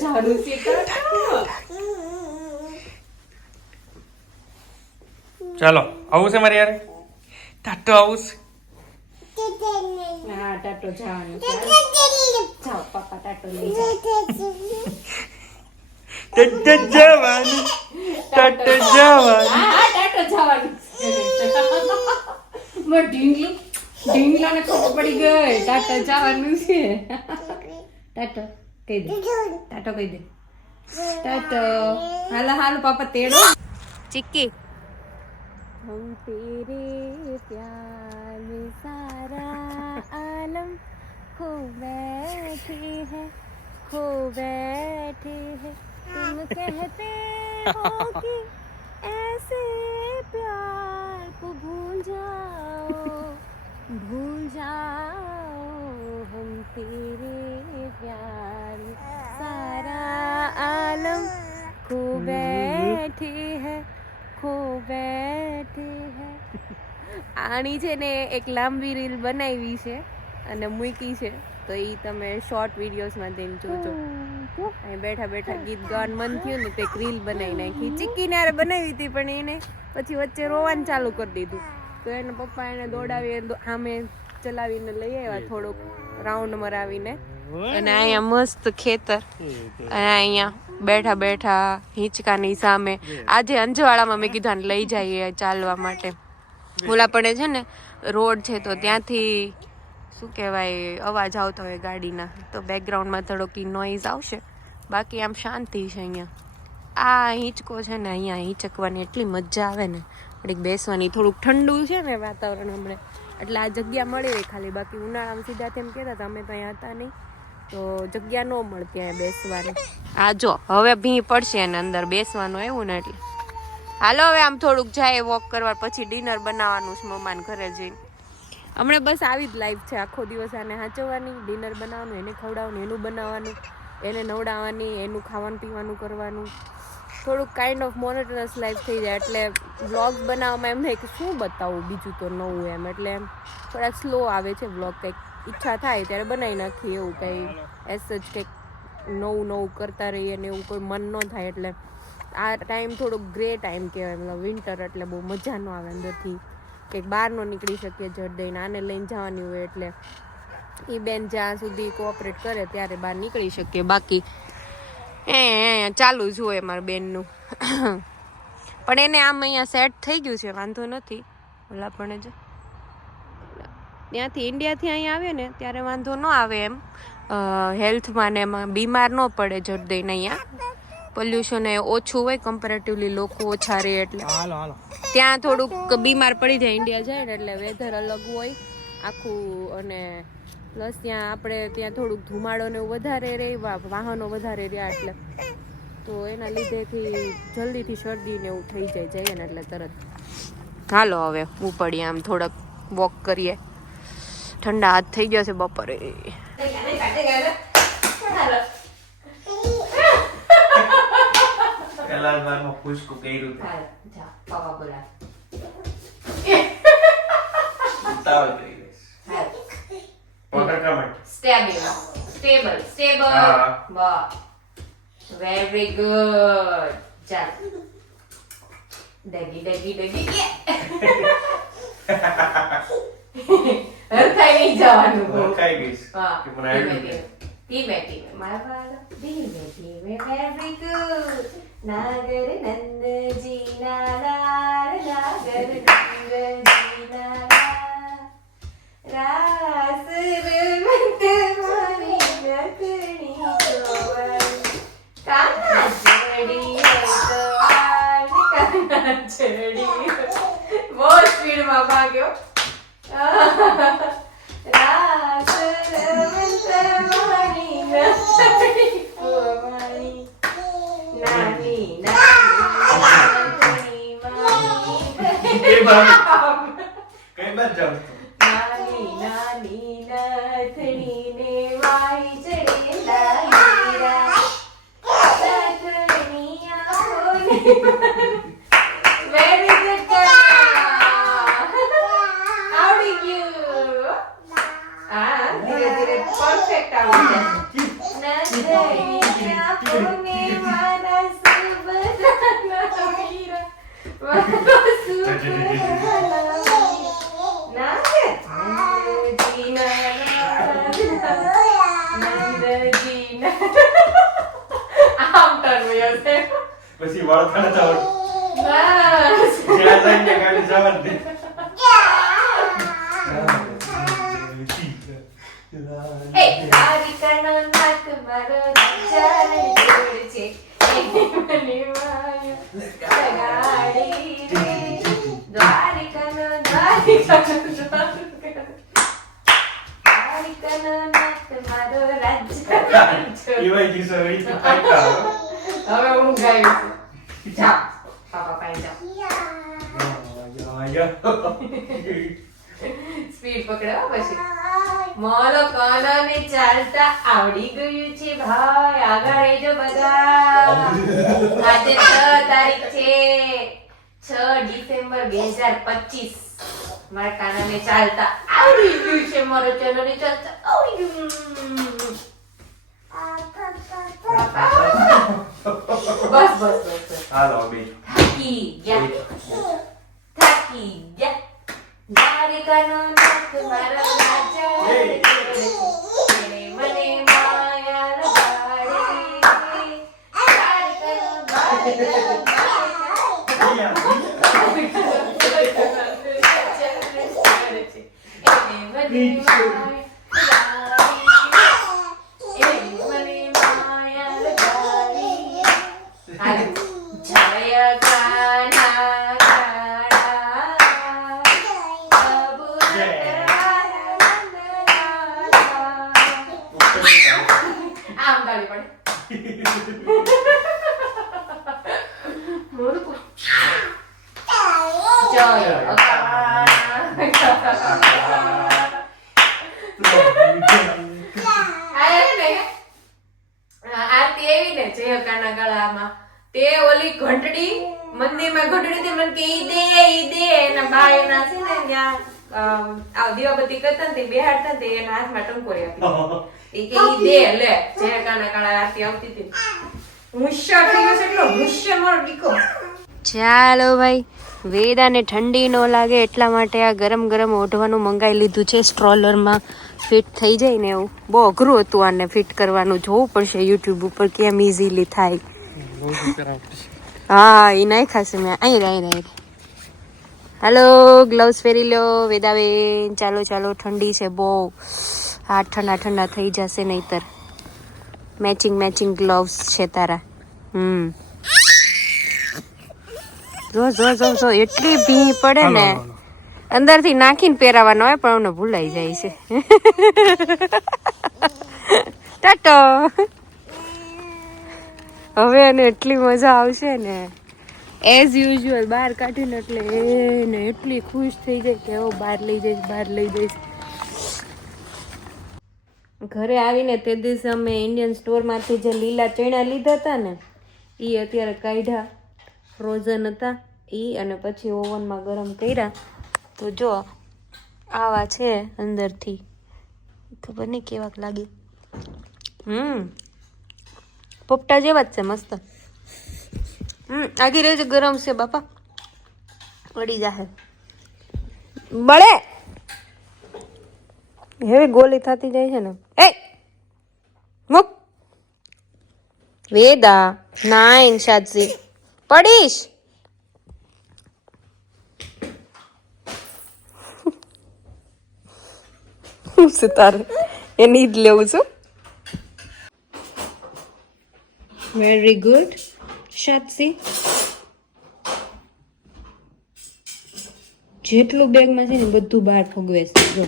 જવાનું ચાલો આવું છે મારે યાર ટાટો આવું છે હા ટાટો જવાનું જાઓ પપ્પા ટાટો લઈ જાઓ જવાનું ટાટો જવાનું હા ટાટો જવાનું ઢીંગલું ઢીંગલાને ખબર પડી ગઈ ટાટો જવાનું છે ટાટો કહી દે ટાટો કહી દે ટાટો હાલો હાલો પાપા તેડો ચિક્કી हम तेरे प्यार में सारा आलम खो बैठे हैं खो बैठे हैं तुम कहते हो कि ऐसे प्यार को भूल जाओ भूल जाओ हम तेरे प्यार खो બેઠી હે ખો બેઠી હે. આણી છે ને એક લાંબી રીલ બનાવી છે અને મૂકી છે તો એ તમે શોર્ટ વિડીયોઝમાં જઈને જોજો. અહીં બેઠા બેઠા ગીત ગાવાનું મન થયું ને તે રીલ બનાવી નાખી. ચીકીને આરે બનાવી હતી પણ એને પછી વચ્ચે રોવાનું ચાલુ કરી દીધું. તો એના પપ્પા એને દોડાવી આમે ચલાવીને લઈ આવ્યા થોડુંક રાઉન્ડ મરાવીને. અને અહીંયા મસ્ત ખેતર. અને અહીંયા બેઠા બેઠા હિંચકાની સામે. આજે અંજવાળામાં મેં કીધું લઈ જઈએ ચાલવા માટે. ઓલા પડે છે ને રોડ છે તો ત્યાંથી શું કહેવાય અવાજ આવતો હોય ગાડીના. તો બેકગ્રાઉન્ડમાં થોડોક નોઈઝ આવશે. બાકી આમ શાંતિ છે અહીંયા. આ હિંચકો છે ને અહીંયા હિંચકવાની એટલી મજા આવે ને. થોડીક બેસવાની થોડુંક ઠંડુ છે ને વાતાવરણ હમણાં. એટલે આ જગ્યા મળી રહી ખાલી. બાકી ઉનાળામાં સીધા તેમ કહેતા હતા અમે તો અહીંયા હતા નહીં. તો જગ્યા ન મળતી અહીંયા બેસવાની. આ જો હવે ભી પડશે એને અંદર. બેસવાનું એવું ને એટલે. હાલો હવે આમ થોડુંક જાય વોક કરવા પછી ડિનર બનાવવાનું છે મમાન ઘરે જઈને. હમણાં બસ આવી જ લાઈફ છે. આખો દિવસ આને હાંચવવાની ડિનર બનાવવાનું એને ખવડાવવાનું એનું બનાવવાનું એને નવડાવવાની એનું ખાવાનું પીવાનું કરવાનું. થોડુંક કાઇન્ડ ઓફ મોનોટનસ લાઈફ થઈ જાય. એટલે વ્લોગ બનાવવામાં એમ થાય કે શું બતાવું? બીજું તો નવું એમ. એટલે એમ થોડાક સ્લો આવે છે વ્લોગ કંઈક. ઈચ્છા થાય ત્યારે બનાવી નાખીએ એવું કંઈ એસ સચ કંઈક નવું નવું કરતા રહીએ ને એવું કોઈ મન ન થાય એટલે આ ટાઈમ થોડો ગ્રે ટાઈમ કહેવાય, મતલબ વિન્ટર એટલે બહુ મજા ન આવે અંદરથી. કંઈક બહાર ન નીકળી શકીએ જડ દઈને, આને લઈને જવાની હોય એટલે એ બેન જ્યાં સુધી કોઓપરેટ કરે ત્યારે બહાર નીકળી શકીએ. બાકી એ એ ચાલુ જ હોય મારા બેનનું. પણ એને આમ અહીંયા સેટ થઈ ગયું છે, વાંધો નથી. ઓલા પણ જો ત્યાંથી ઇન્ડિયાથી અહીંયા આવે ને ત્યારે વાંધો ન આવે એમ. હેલ્થમાં ને એમાં બીમાર ન પડે જરદઈને અહીંયા. પોલ્યુશન એ ઓછું હોય કમ્પેરેટિવલી લોકો ઓછા રહે એટલે. ત્યાં થોડુંક બીમાર પડી જાય ઇન્ડિયા જાય ને એટલે વેધર અલગ હોય. આખું અને પ્લસ ત્યાં આપણે ત્યાં થોડુંક ધુમાડો ને એવું વધારે રહે વાહનો વધારે રહ્યા એટલે. તો એના લીધેથી જલ્દીથી શરદી ને એવું થઈ જાય જઈએ ને એટલે તરત. હાલો હવે ઉપડીએ આમ થોડાક વોક કરીએ. ઠંડા હાથ થઈ ગયા છે બપોરે. સ્ટેબલ સ્ટેબલ વેરી ગુડ ચાલ. ડગી ડગી ડગી. હરખાઈ નહીં જવાનું બહુ. ખાઈ ગઈશ. હા કે મને ધીમે આવ્યું ધીમે. મારા ધીમે ધીમે વેરી ગુડ નાગર નંદજી ના લાલ નાગર નંદજી ના રાસ રમત મારી નકણી જોવાની. કાના ચડી તો કાના ચડી બહુ સ્પીડમાં ભાગ્યો. રાસ રમત મારી નકણી જોવાની નાની નાની નકણી મારી એ બાજુ. કઈ બાજુ જાઉં છું? નાની નાની નથણી ને વાઈ ચડેલા હીરા નથણી આંખોને Very good, Karna. આવડી ગયું હા ધીરે ધીરે પરફેક્ટ આવડી જશે નથણી આપોને મારા સુભદ્રાના વીરા, મારા સુભદ્રાના વીરા. નંદજીના લાલા, નંદજીના. આમ કરવું હશે. પછી વળતા જાવ બસ. જ્યાં જઈને ગાડી જવા દે એ દ્વારિકાનો નાથ મારો રાજા રણછોડ છે. એને મને માયા લગાડી રે. દ્વારિકાનો દ્વારિકાનો દ્વારિકાનો નાથ મારો રાજા રણછોડ. એવાય કિશોરી તો કાંઈક આવે. હવે હું ગાઈશ જાઓ પાપા પાસે. સ્પીડ પકડો પછી. મોલો કોલો ને ચાલતા આવડી ગયું છે ભાઈ. આગળ રહેજો બધા. આજે છ તારીખ છે. છ ડિસેમ્બર બે હજાર પચીસ. મારા કાનાને ચાલતા આવડી ગયું છે. મારો ચલો ને ચાલતા આવડી ગયું. બસ બસ બસ હાલો બે થાકી ગયા. તે ઓલી ઘંટડી મંદિરમાં ઘંટડી તે મને કે ઈ દે ઈ દે એના છે ને ત્યાં આ દીવાબત્તી કરતા તે બેહાડતા તે એના હાથમાં ટંકોરી આપી ઈ કે ઈ દે લે જય કાના કાળા આરતી આવતી હતી. હોશિયાર થઈ ગયો છે એટલો મારો ચાલો ભાઈ વેદાને ઠંડી ન લાગે એટલા માટે આ ગરમ ગરમ ઓઢવાનું મંગાવી લીધું છે સ્ટ્રોલરમાં ફિટ થઈ જાય ને એવું. બહુ અઘરું હતું આને ફિટ કરવાનું જોવું પડશે યુટ્યુબ ઉપર કેમ ઇઝીલી થાય. હા એ નહીં ખાશે મેં. અહીં રહી રહી હેલો ગ્લવ્સ પહેરી લો વેદાબેન. ચાલો ચાલો ઠંડી છે બહુ. હાથ ઠંડા ઠંડા થઈ જશે નહીતર. મેચિંગ મેચિંગ ગ્લવ્સ છે તારા. હમ. જો જો જો જો એટલી ભી પડે ને અંદરથી નાખીને પહેરાવાનો હોય પણ અમને ભૂલાઈ જાય છે. ટાટો. હવે એને એટલી મજા આવશે ને. એઝ યુઝ્યુઅલ બહાર કાઢીને એટલે એને એટલી ખુશ થઈ જાય કે હવે બહાર લઈ જઈશ બહાર લઈ જઈશ. ઘરે આવીને તે દિવસે અમે ઇન્ડિયન સ્ટોરમાંથી જે લીલા ચણા લીધા હતા ને એ અત્યારે કાઢ્યા. ફ્રોઝન હતા એ અને પછી ઓવનમાં ગરમ કર્યા. તો જો, આવા છે અંદરથી. ખબર નહીં કેવાક લાગે. હમ. પોપટા જેવા જ છે મસ્ત. હમ આગી રહેજો ગરમ છે બાપા. પડી જાહે. બળે! હેવી ગોલી થતી જાય છે ને. એ! મુક. વેદા, નાઇન શાદસી પડીશ. હું છે તારે? એની જ લેવું છું. Very good. શાદસી જેટલું બેગમાં છે ને બધું બહાર ફગવે છે. જો.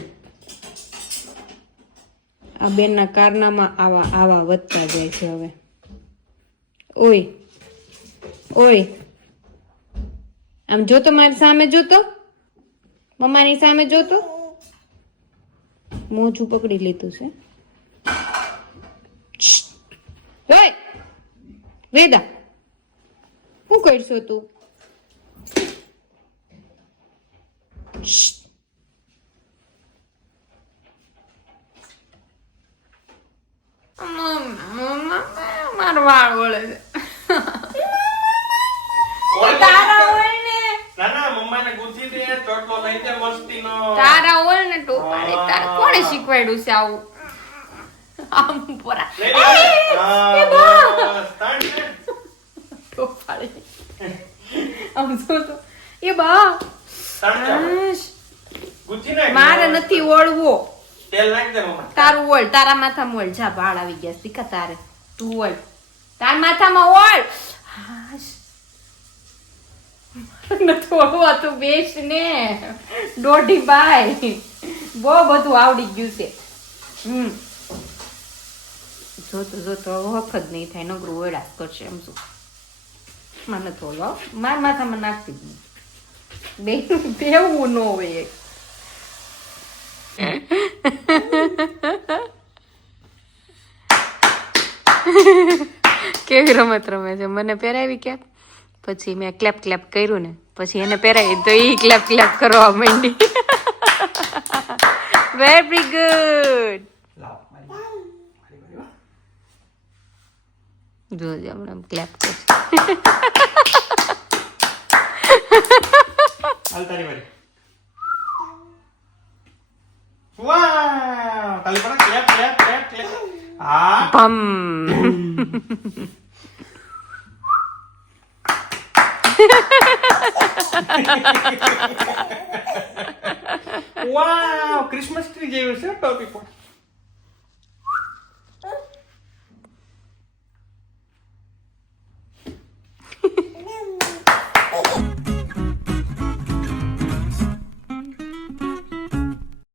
આ બેનના કારનામાં આવા આવા વધતા જાય છે હવે. ઓય. ઓય. આમ જોતો મારી સામે જોતો? મમ્માની સામે જોતો? મોજું પકડી લીધું છે. વેદા, શું કરશો તું મમ્મા મમ્મા મારો વાળ વળે છે ઓય તારા હોય ને ના ના મમ્માને ગુંથી દે ચોટલો લઈ દે મસ્તીનો તારા હોય ને ટોપાડે તાર કોણે શીખવાડ્યું છે આવું. આમ પોરા આમ જો તો. એ બા. મારે નથી ઓળવો. તારું ઓળ તારા માથામાં ઓળ. જા વાળ આવી ગયા શીખા તારે. તું ઓળ. તાર માથામાં ઓળ. નથી ઓળવા તું બેસ ને. દોઢી બાય. બહુ બધું આવડી ગયું છે. હમ. જોતો જોતો વખત નહીં થાય નગરું ઓળા કરશે એમ શું. મને થોડો માર માથામાં નાખતી જ નહીં ન હોય કેવી રમત રમે છે? મને પહેરાવી ક્યાંક? પછી મેં ક્લેપ ક્લેપ કર્યું ને, પછી એને પહેરાવી તો એ ક્લેપ ક્લેપ કરવા માંડી. વેરી ગુડ લાવ મારી મારી મારી વાહ. જોજે હમણાં ક્લેપ કરશે હાલ તારી વારી વાહ તાલી પર ક્લેપ ક્લેપ ક્લેપ ક્લેપ હા ભમ વાવ ક્રિસમસ ટ્રી જેવું છે ટોપી પણ